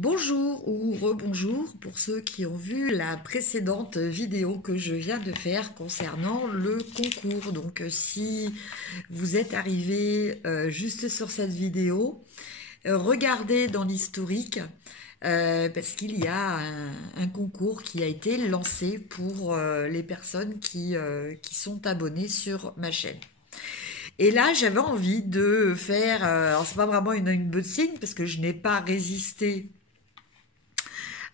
Bonjour ou rebonjour pour ceux qui ont vu la précédente vidéo que je viens de faire concernant le concours. Donc si vous êtes arrivé juste sur cette vidéo, regardez dans l'historique parce qu'il y a un concours qui a été lancé pour les personnes qui sont abonnées sur ma chaîne. Et là, j'avais envie de faire, alors c'est pas vraiment une unboxing parce que je n'ai pas résisté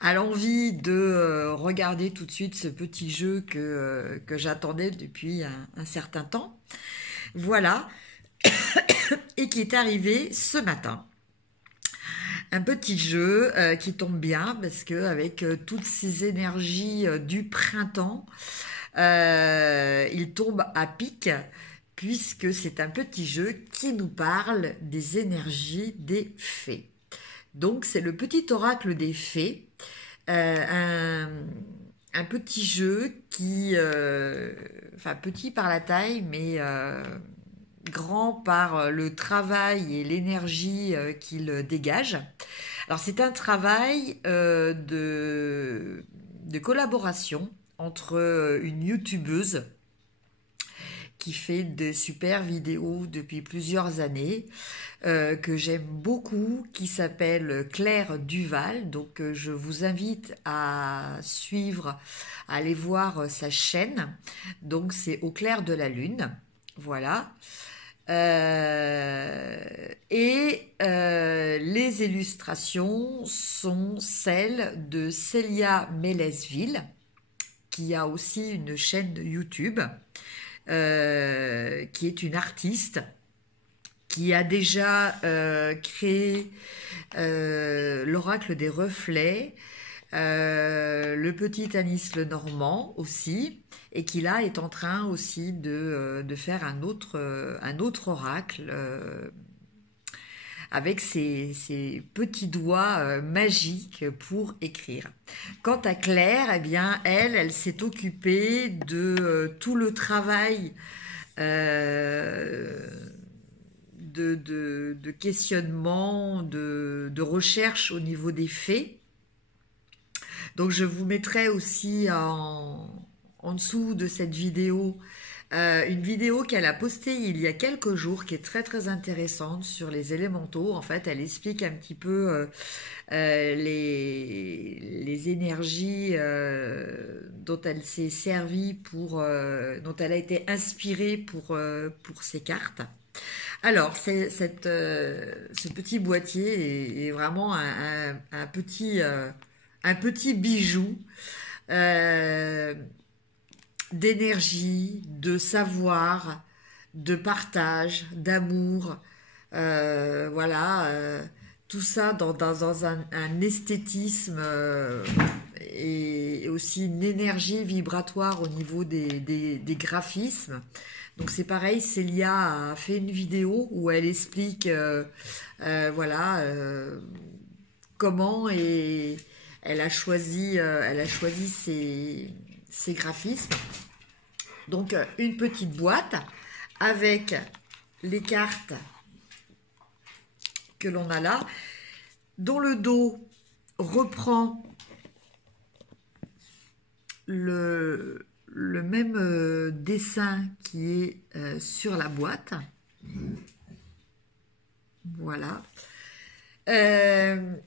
à l'envie de regarder tout de suite ce petit jeu que j'attendais depuis un certain temps. Voilà, et qui est arrivé ce matin. Un petit jeu qui tombe bien parce que avec toutes ces énergies du printemps, il tombe à pic puisque c'est un petit jeu qui nous parle des énergies des fées. Donc c'est le petit oracle des fées, un petit jeu qui, enfin petit par la taille, mais grand par le travail et l'énergie qu'il dégage. Alors c'est un travail de collaboration entre une youtubeuse qui fait de super vidéos depuis plusieurs années, que j'aime beaucoup, qui s'appelle Claire Duval. Donc je vous invite à suivre, à aller voir sa chaîne. Donc c'est Au clair de la lune. Voilà. Les illustrations sont celles de Célia Mélesville, qui a aussi une chaîne YouTube. Qui est une artiste qui a déjà créé l'oracle des reflets, le petit Anis le Normand aussi, et qui là est en train aussi de faire un autre oracle avec ses petits doigts magiques pour écrire. Quant à Claire, eh bien, elle s'est occupée de tout le travail de questionnement, de recherche au niveau des faits. Donc je vous mettrai aussi en dessous de cette vidéo une vidéo qu'elle a postée il y a quelques jours qui est très très intéressante sur les élémentaux. En fait, elle explique un petit peu les énergies dont elle s'est servie dont elle a été inspirée pour ces cartes. Alors, ce petit boîtier est vraiment un petit bijou d'énergie, de savoir, de partage, d'amour, voilà, tout ça dans un esthétisme et aussi une énergie vibratoire au niveau des graphismes. Donc c'est pareil, Célia a fait une vidéo où elle explique, voilà, comment et elle a choisi ses graphismes. Donc une petite boîte avec les cartes que l'on a là, dont le dos reprend le même dessin qui est sur la boîte. Voilà.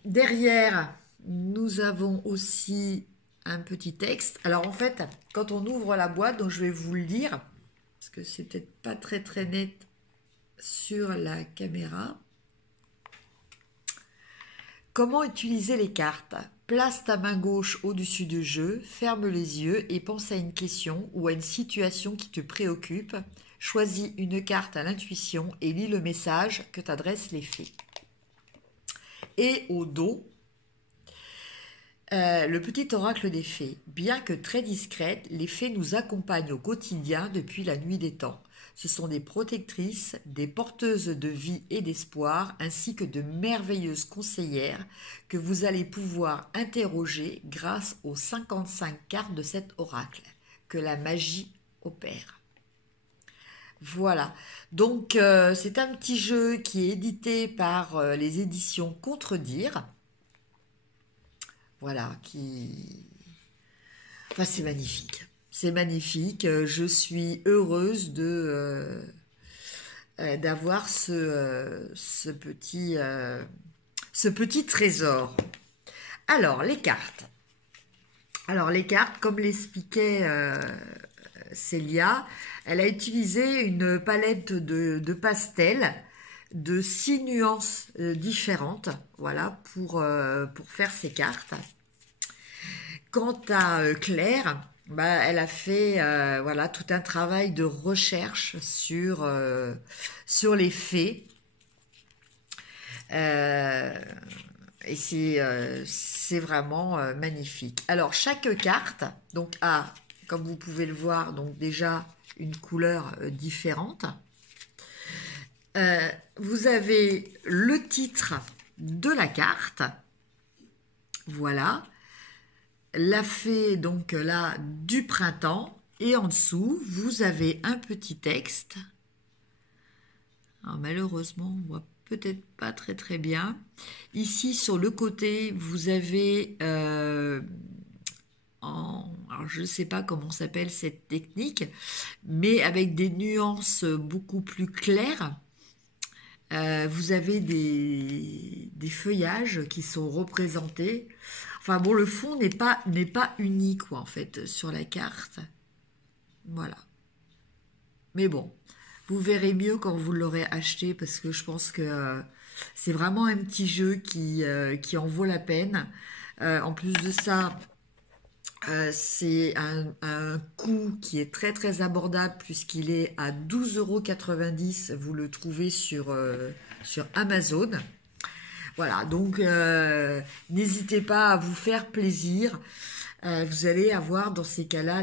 Derrière, nous avons aussi un petit texte. Alors en fait, quand on ouvre la boîte, donc je vais vous le lire, parce que c'est peut-être pas très très net sur la caméra. Comment utiliser les cartes? Place ta main gauche au-dessus du jeu, ferme les yeux et pense à une question ou à une situation qui te préoccupe. Choisis une carte à l'intuition et lis le message que t'adressent les fées. Et au dos, le petit oracle des fées. Bien que très discrètes, les fées nous accompagnent au quotidien depuis la nuit des temps. Ce sont des protectrices, des porteuses de vie et d'espoir, ainsi que de merveilleuses conseillères que vous allez pouvoir interroger grâce aux 55 cartes de cet oracle. Que la magie opère. Voilà, donc c'est un petit jeu qui est édité par les éditions Contredire. voilà, qui... Enfin, c'est magnifique. C'est magnifique. Je suis heureuse de d'avoir ce petit trésor. Alors, les cartes. Alors, les cartes, comme l'expliquait Célia, elle a utilisé une palette de pastels de 6 nuances différentes, voilà, pour faire ces cartes. Quant à Claire, bah, elle a fait voilà, tout un travail de recherche sur les fées. Et c'est vraiment magnifique. Alors, chaque carte donc, a, comme vous pouvez le voir, donc déjà une couleur différente. Vous avez le titre de la carte. Voilà. La fée, donc là, du printemps. Et en dessous, vous avez un petit texte. Alors, malheureusement, on voit peut-être pas très très bien. Ici, sur le côté, vous avez... alors, je ne sais pas comment s'appelle cette technique, mais avec des nuances beaucoup plus claires. Vous avez des feuillages qui sont représentés. Enfin bon, le fond n'est pas unique quoi, en fait sur la carte. Voilà. Mais bon, vous verrez mieux quand vous l'aurez acheté parce que je pense que c'est vraiment un petit jeu qui en vaut la peine. En plus de ça, c'est un coût qui est très très abordable puisqu'il est à 12,90 €. Vous le trouvez sur Amazon. Voilà, donc n'hésitez pas à vous faire plaisir. Vous allez avoir dans ces cas-là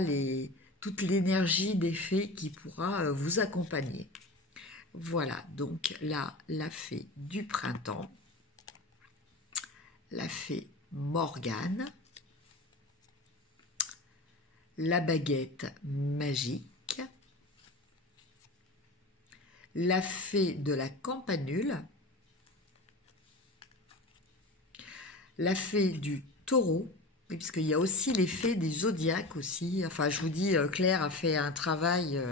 toute l'énergie des fées qui pourra vous accompagner. Voilà, donc là, la fée du printemps, la fée Morgane, la baguette magique, la fée de la campanule, la fée du taureau, oui, parce qu'il y a aussi les fées des zodiaques aussi. Enfin, je vous dis, Claire a fait un travail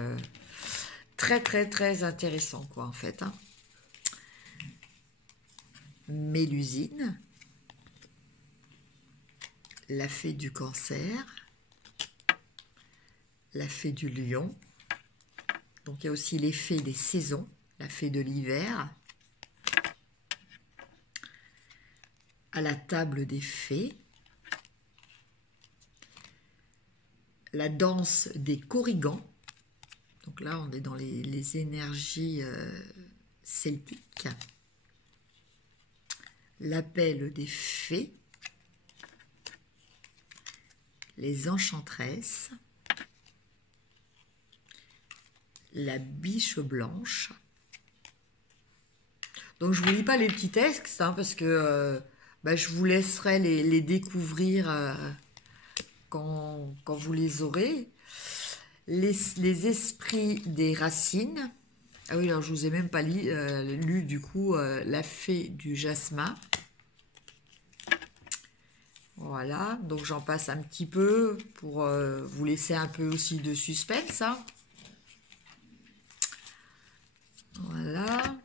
très très très intéressant quoi en fait. Hein. Mélusine, la fée du cancer, la fée du lion. Donc il y a aussi les fées des saisons, la fée de l'hiver. À la table des fées. La danse des corrigans. Donc là, on est dans les énergies celtiques. L'appel des fées. Les enchantresses. La biche blanche. Donc, je ne vous lis pas les petits textes, hein, parce que je vous laisserai les découvrir quand vous les aurez. Les esprits des racines. Ah oui, alors je ne vous ai même pas lu du coup la fée du jasmin. Voilà, donc j'en passe un petit peu pour vous laisser un peu aussi de suspense. Hein. Voilà.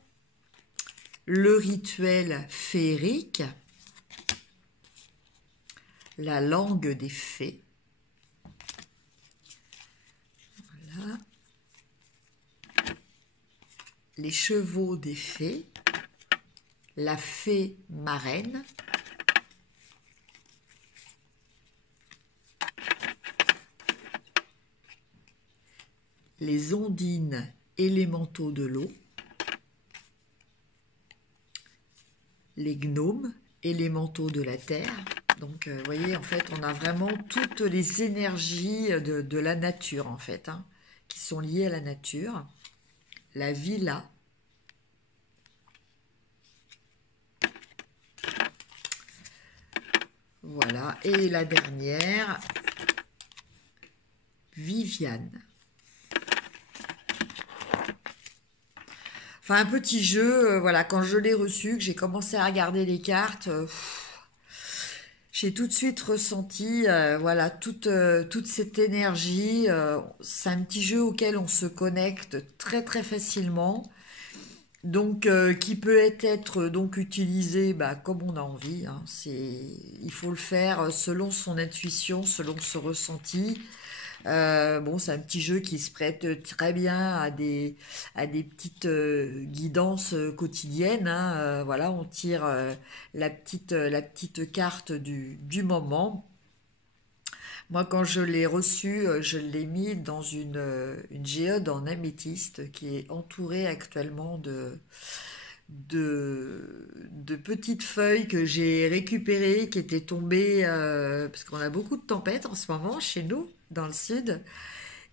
Le rituel féerique. La langue des fées. Voilà. Les chevaux des fées. La fée marraine. Les ondines élémentaux de l'eau. Les gnomes élémentaux de la terre. Donc, vous voyez, en fait, on a vraiment toutes les énergies de la nature, en fait, hein, qui sont liées à la nature. La villa. Voilà. Et la dernière, Viviane. Enfin, un petit jeu, voilà, quand je l'ai reçu, que j'ai commencé à regarder les cartes... J'ai tout de suite ressenti, voilà, toute cette énergie. C'est un petit jeu auquel on se connecte très très facilement. Donc, qui peut être donc utilisé bah, comme on a envie. Hein. Il faut le faire selon son intuition, selon son ressenti. Bon, c'est un petit jeu qui se prête très bien à des petites guidances quotidiennes. Hein. Voilà, on tire la petite carte du moment. Moi, quand je l'ai reçu, je l'ai mis dans une géode en améthyste qui est entourée actuellement de petites feuilles que j'ai récupérées, qui étaient tombées, parce qu'on a beaucoup de tempêtes en ce moment chez nous, dans le sud.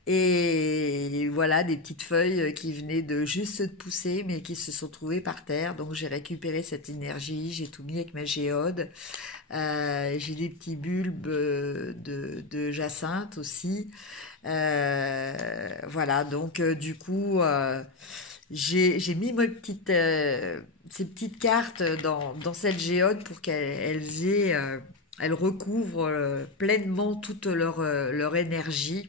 Et voilà, des petites feuilles qui venaient de juste de pousser, mais qui se sont trouvées par terre. Donc j'ai récupéré cette énergie, j'ai tout mis avec ma géode. J'ai des petits bulbes de jacinthe aussi. Voilà, donc du coup, j'ai mis ces petites cartes dans cette géode pour elles recouvrent pleinement toute leur énergie.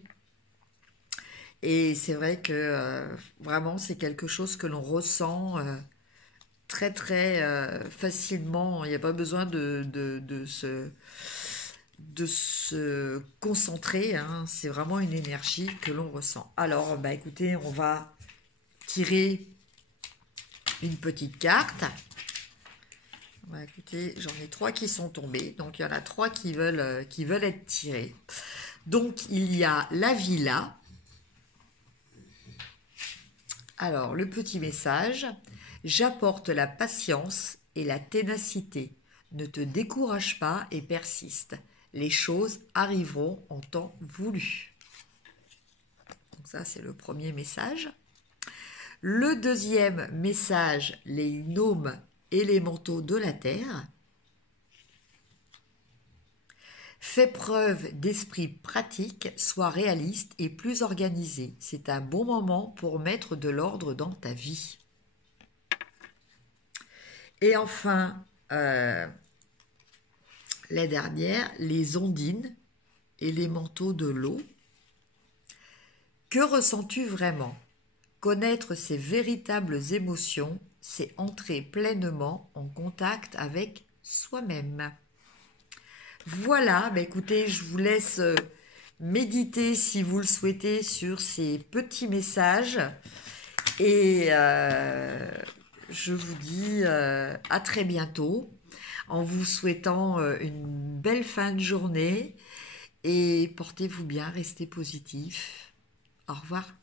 Et c'est vrai que vraiment, c'est quelque chose que l'on ressent très très facilement. Il n'y a pas besoin de se concentrer. Hein. C'est vraiment une énergie que l'on ressent. Alors, bah écoutez, on va tirer une petite carte. Bah, écoutez, j'en ai 3 qui sont tombées. Donc, il y en a 3 qui veulent être tirées. Donc, il y a la villa. Alors, le petit message, j'apporte la patience et la ténacité. Ne te décourage pas et persiste. Les choses arriveront en temps voulu. Donc ça, c'est le premier message. Le deuxième message, les gnomes élémentaux de la terre. Fais preuve d'esprit pratique, sois réaliste et plus organisé. C'est un bon moment pour mettre de l'ordre dans ta vie. Et enfin, la dernière, les ondines, élémentaux de l'eau. Que ressens-tu vraiment? Connaître ses véritables émotions, c'est entrer pleinement en contact avec soi-même. Voilà, bah écoutez, je vous laisse méditer si vous le souhaitez sur ces petits messages et je vous dis à très bientôt en vous souhaitant une belle fin de journée et portez-vous bien, restez positif. Au revoir.